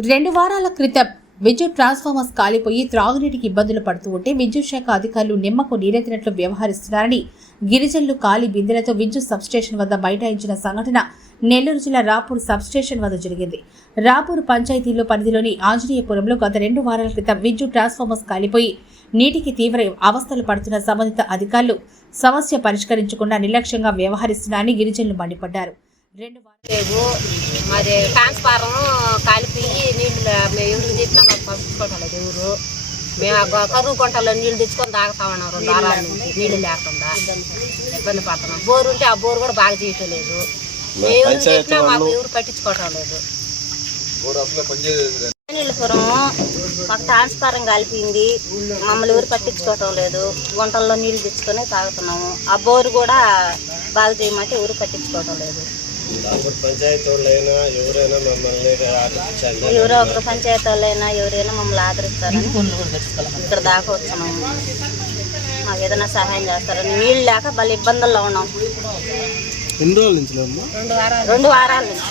రెండు వారాల క్రితం విద్యుత్ ట్రాన్స్ఫార్మర్స్ కాలిపోయి త్రాగునీటికి ఇబ్బందులు పడుతూ ఉంటే విద్యుత్ శాఖ అధికారులు నిమ్మకు నీరెత్తినట్లు వ్యవహరిస్తున్నారని గిరిజనులు ఖాళీ బిందెలతో విద్యుత్ సబ్స్టేషన్ వద్ద బైఠాయించిన సంఘటన నెల్లూరు జిల్లా రాపూర్ సబ్స్టేషన్ వద్ద జరిగింది. రాపూర్ పంచాయతీలో పరిధిలోని ఆంజనేయపురంలో గత రెండు వారాల క్రితం విద్యుత్ ట్రాన్స్ఫార్మర్స్ కాలిపోయి నీటికి తీవ్ర అవస్థలు పడుతున్న సంబంధిత అధికారులు సమస్య పరిష్కరించకుండా నిర్లక్ష్యంగా వ్యవహరిస్తున్నారని గిరిజనులు మండిపడ్డారు. రెండు వారాల ట్రాన్స్ఫార్మర్ మరి ట్రాన్స్ఫారం కాలిపోయి నీళ్ళు లే- మేము ఎవరికి తెచ్చినా లేదు ఎవరు మేము కరువు కొంటలో నీళ్ళు తెచ్చుకొని తాగుతా ఉన్నాం రెండు వారాల నుంచి నీళ్ళు లేకుండా. ఇబ్బంది పడుతున్నాం. బోరు ఉంటే ఆ బోరు కూడా బాగా చేయటం లేదు మేము తెచ్చినా మాకు ఎవరు పట్టించుకోవటం లేదు. నీళ్ళపురం మాకు ట్రాన్స్ఫారం కాలిపోయింది మమ్మల్ని ఎవరు పట్టించుకోవటం లేదు. గుంటల్లో నీళ్ళు తెచ్చుకొని తాగుతున్నాము. ఆ బోరు కూడా బాగా చేయమంటే ఎవరు పట్టించుకోవటం లేదు. పంచాయతీ వాళ్ళైనా ఎవరైనా మమ్మల్ని ఆదరించండి ఎవరో ఒకరు పంచాయతీ వాళ్ళైనా ఎవరైనా మమ్మల్ని ఆదరిస్తారని ఇక్కడ దాకా వచ్చాము. మాకు ఏదైనా సహాయం చేస్తారని నీళ్ళు లేక భలే ఇబ్బందుల్లో ఉన్నాం. ఎన్ని రోజుల నుంచి లేమ్మా? రెండు వారాల నుంచి.